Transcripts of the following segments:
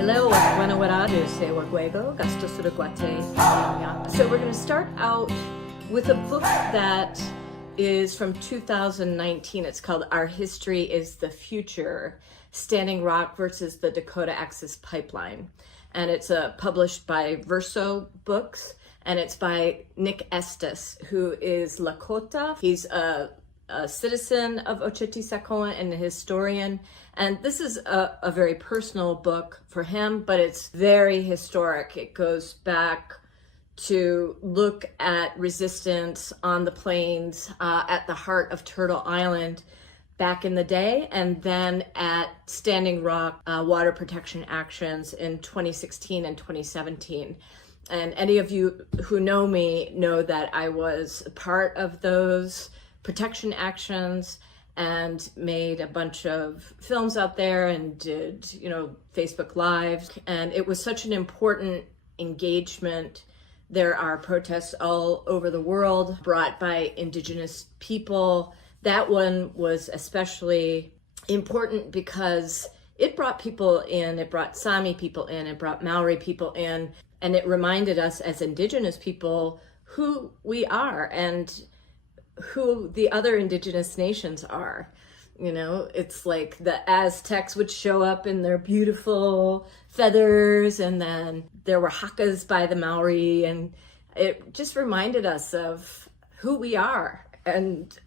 Hello, bueno waradu se waguego, gasto suruguate. So we're going to start out with a book that is from 2019. It's called Our History is the Future, Standing Rock versus the Dakota Access Pipeline. And it's published by Verso Books, and it's by Nick Estes, who is Lakota. He's a citizen of Oceti-Sakowin and a historian. And this is a very personal book for him, but it's very historic. It goes back to look at resistance on the plains at the heart of Turtle Island back in the day, and then at Standing Rock water protection actions in 2016 and 2017. And any of you who know me know that I was a part of those protection actions and made a bunch of films out there and did, Facebook Lives. And it was such an important engagement. There are protests all over the world brought by Indigenous people. That one was especially important because it brought people in, it brought Sami people in, it brought Maori people in, and it reminded us as Indigenous people who we are and who the other Indigenous nations are. It's like the Aztecs would show up in their beautiful feathers, and then there were hakas by the Maori, and it just reminded us of who we are and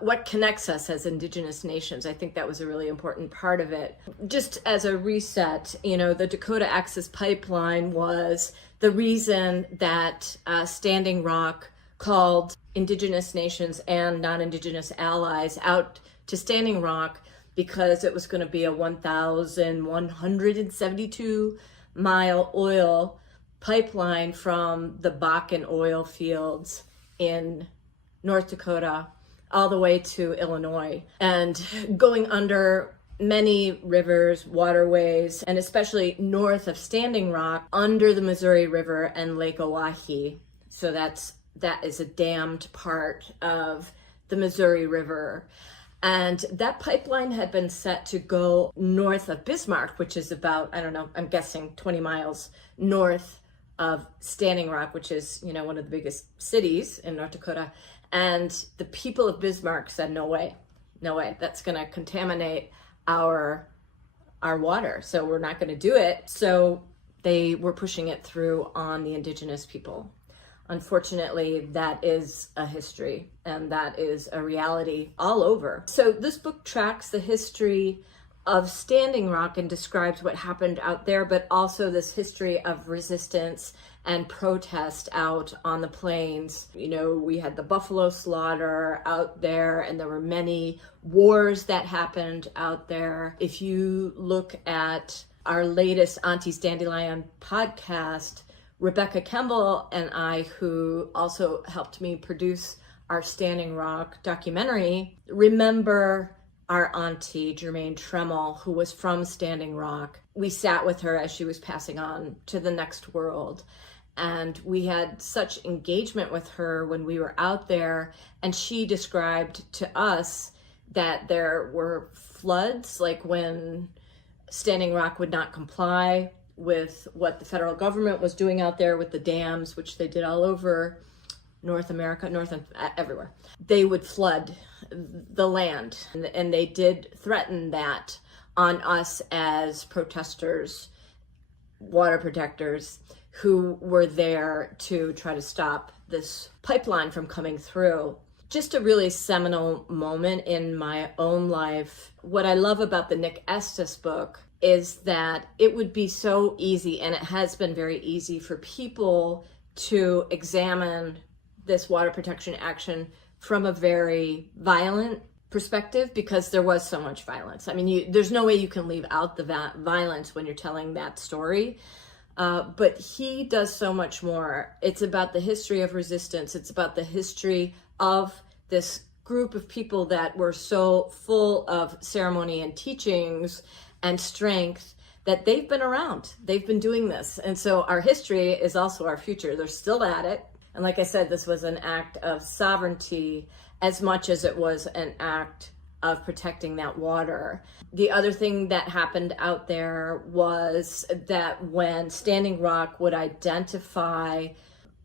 what connects us as Indigenous nations. I think that was a really important part of it. Just as a reset, the Dakota Access Pipeline was the reason that Standing Rock called Indigenous nations and non-Indigenous allies out to Standing Rock, because it was going to be a 1,172 mile oil pipeline from the Bakken oil fields in North Dakota all the way to Illinois, and going under many rivers, waterways, and especially north of Standing Rock under the Missouri River and Lake Oahe. So that is a dammed part of the Missouri River. And that pipeline had been set to go north of Bismarck, which is about, I'm guessing 20 miles north of Standing Rock, which is, one of the biggest cities in North Dakota. And the people of Bismarck said, no way, that's going to contaminate our water. So we're not going to do it. So they were pushing it through on the Indigenous people. Unfortunately, that is a history, and that is a reality all over. So this book tracks the history of Standing Rock and describes what happened out there, but also this history of resistance and protest out on the plains. We had the buffalo slaughter out there, and there were many wars that happened out there. If you look at our latest Auntie's Dandelion podcast, Rebecca Kemble and I, who also helped me produce our Standing Rock documentary, remember our auntie, Jermaine Tremmel, who was from Standing Rock. We sat with her as she was passing on to the next world. And we had such engagement with her when we were out there. And she described to us that there were floods, like when Standing Rock would not comply with what the federal government was doing out there with the dams, which they did all over North America, and everywhere. They would flood the land, and they did threaten that on us as protesters, water protectors, who were there to try to stop this pipeline from coming through. Just a really seminal moment in my own life. What I love about the Nick Estes book is that it would be so easy, and it has been very easy, for people to examine this water protection action from a very violent perspective, because there was so much violence. There's no way you can leave out the violence when you're telling that story. But he does so much more. It's about the history of resistance. It's about the history of this group of people that were so full of ceremony and teachings and strength that they've been around. They've been doing this. And so our history is also our future. They're still at it. And like I said, this was an act of sovereignty as much as it was an act of protecting that water. The other thing that happened out there was that when Standing Rock would identify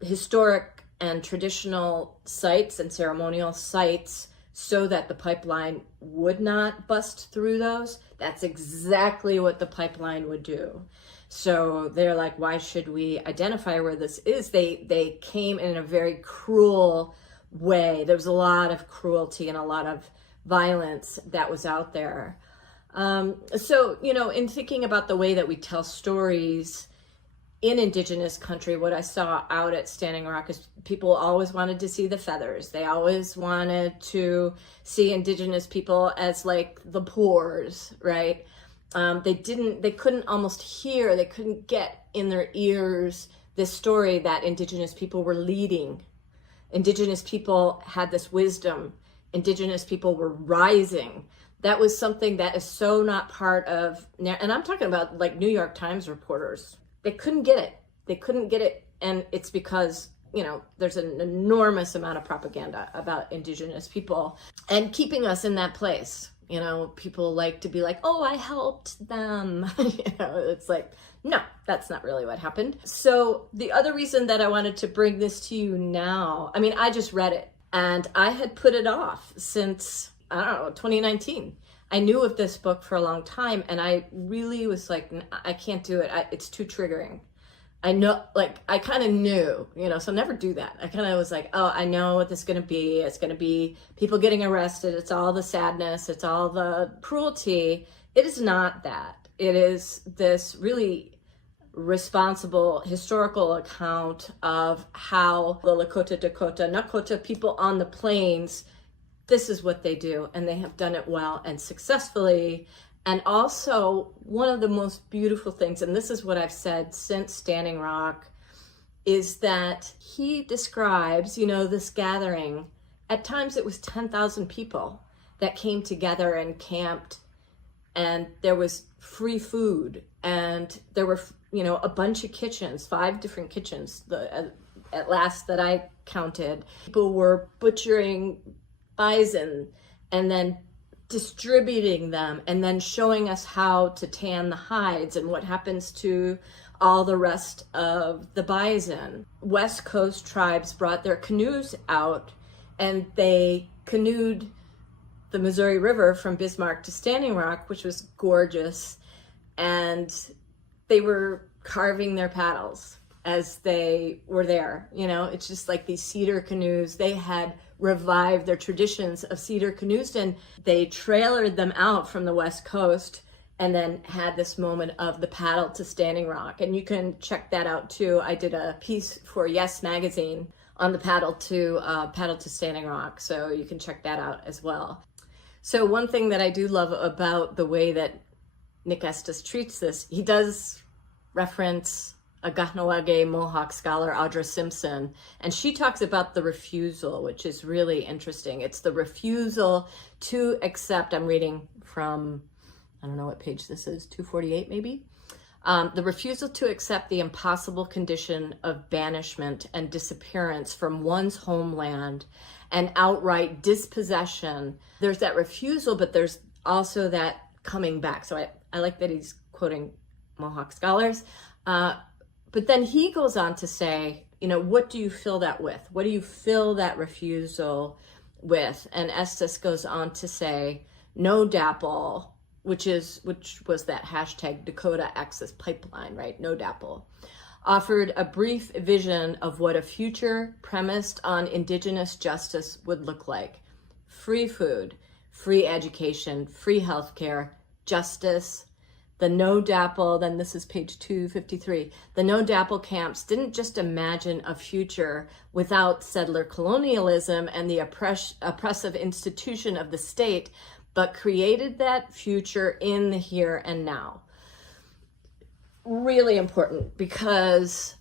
historic and traditional sites and ceremonial sites so that the pipeline would not bust through those, that's exactly what the pipeline would do. So they're like, why should we identify where this is? They came in a very cruel way. There was a lot of cruelty and a lot of violence that was out there. So, in thinking about the way that we tell stories in Indigenous country, what I saw out at Standing Rock is people always wanted to see the feathers. They always wanted to see Indigenous people as like the poors, right? They couldn't almost hear, they couldn't get in their ears this story that Indigenous people were leading. Indigenous people had this wisdom. Indigenous people were rising. That was something that is so not part of, and I'm talking about like New York Times reporters. They couldn't get it. They couldn't get it. And it's because, there's an enormous amount of propaganda about Indigenous people and keeping us in that place. People like to be like, oh, I helped them. It's like, no, that's not really what happened. So the other reason that I wanted to bring this to you now, I just read it and I had put it off since, 2019. I knew of this book for a long time and I really was like, I can't do it. It's too triggering. I know, I kind of knew, so never do that. I kind of was like, oh, I know what this is going to be. It's going to be people getting arrested. It's all the sadness. It's all the cruelty. It is not that. It is this really responsible historical account of how the Lakota, Dakota, Nakota people on the plains, this is what they do, and they have done it well and successfully. And also, one of the most beautiful things, and this is what I've said since Standing Rock, is that he describes, this gathering. At times it was 10,000 people that came together and camped, and there was free food, and there were, a bunch of kitchens, 5 different kitchens, at last that I counted. People were butchering bison and then distributing them and then showing us how to tan the hides and what happens to all the rest of the bison. West Coast tribes brought their canoes out and they canoed the Missouri River from Bismarck to Standing Rock, which was gorgeous. And they were carving their paddles as they were there. It's just like these cedar canoes. They had revived their traditions of cedar canoes and they trailered them out from the West Coast and then had this moment of the paddle to Standing Rock. And you can check that out too. I did a piece for Yes Magazine on the paddle to Standing Rock. So you can check that out as well. So one thing that I do love about the way that Nick Estes treats this, he does reference a Kahnawake Mohawk scholar, Audra Simpson, and she talks about the refusal, which is really interesting. It's the refusal to accept, I'm reading from, I don't know what page this is, 248 maybe? The refusal to accept the impossible condition of banishment and disappearance from one's homeland and outright dispossession. There's that refusal, but there's also that coming back. So I like that he's quoting Mohawk scholars. But then he goes on to say, what do you fill that with? What do you fill that refusal with? And Estes goes on to say, no DAPL, which was that hashtag Dakota Access Pipeline, right? No DAPL, offered a brief vision of what a future premised on Indigenous justice would look like. Free food, free education, free healthcare, justice. The no DAPL, then this is page 253, the no DAPL camps didn't just imagine a future without settler colonialism and the oppressive institution of the state, but created that future in the here and now. Really important, because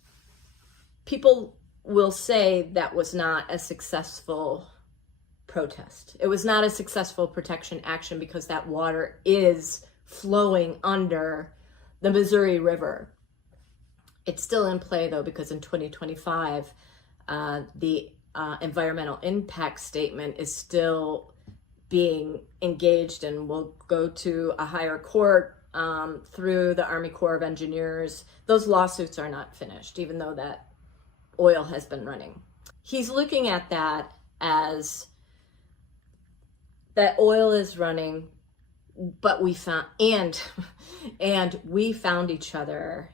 people will say that was not a successful protest. It was not a successful protection action because that water is flowing under the Missouri River. It's still in play though, because in 2025, the environmental impact statement is still being engaged and will go to a higher court through the Army Corps of Engineers. Those lawsuits are not finished, even though that oil has been running. He's looking at that as that oil is running, but we found, and we found each other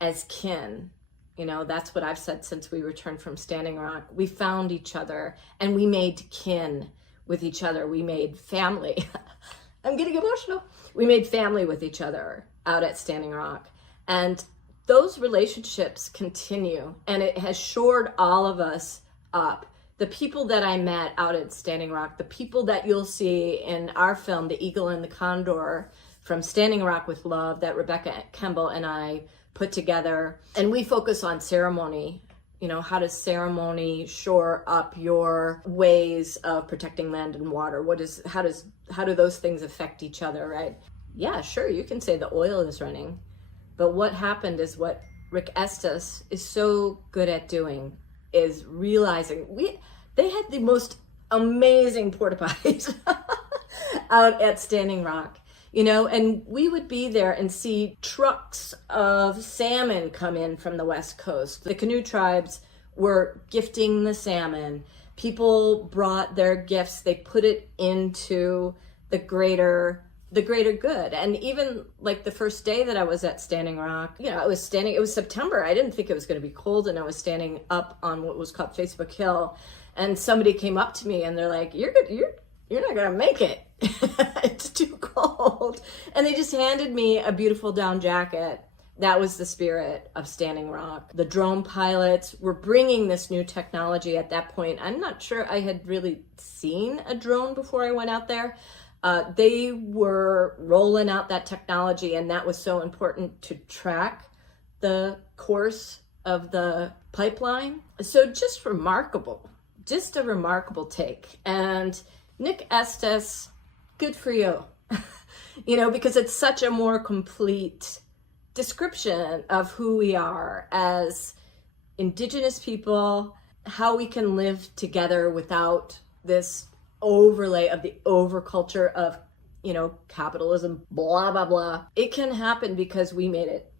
as kin. You know, that's what I've said since we returned from Standing Rock. We found each other and we made kin with each other. We made family. I'm getting emotional. We made family with each other out at Standing Rock. And those relationships continue, and it has shored all of us up. The people that I met out at Standing Rock, the people that you'll see in our film, The Eagle and the Condor, from Standing Rock with Love, that Rebecca Campbell and I put together. And we focus on ceremony. You know, how does ceremony shore up your ways of protecting land and water? How do those things affect each other, right? Yeah, sure, you can say the oil is running, but what happened is what Nick Estes is so good at doing is realizing they had the most amazing porta potties out at Standing Rock, you know, and we would be there and see trucks of salmon come in from the West Coast. The canoe tribes were gifting the salmon. People brought their gifts, they put it into the greater good. And even like the first day that I was at Standing Rock, you know, it was September. I didn't think it was going to be cold, and I was standing up on what was called Facebook Hill, and somebody came up to me and they're like, you're not going to make it. It's too cold. And they just handed me a beautiful down jacket. That was the spirit of Standing Rock. The drone pilots were bringing this new technology at that point. I'm not sure I had really seen a drone before I went out there. They were rolling out that technology, and that was so important to track the course of the pipeline. So just a remarkable take. And Nick Estes, good for you. You know, because it's such a more complete description of who we are as Indigenous people, how we can live together without this overlay of the overculture of, you know, capitalism, blah, blah, blah. It can happen because we made it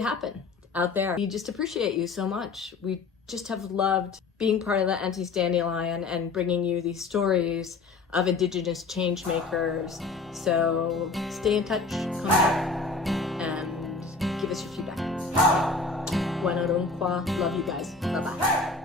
happen out there. We just appreciate you so much. We just have loved being part of the Anti-Dandelion and bringing you these stories of Indigenous change makers. So stay in touch, come back, and give us your feedback. Love you guys. Bye-bye.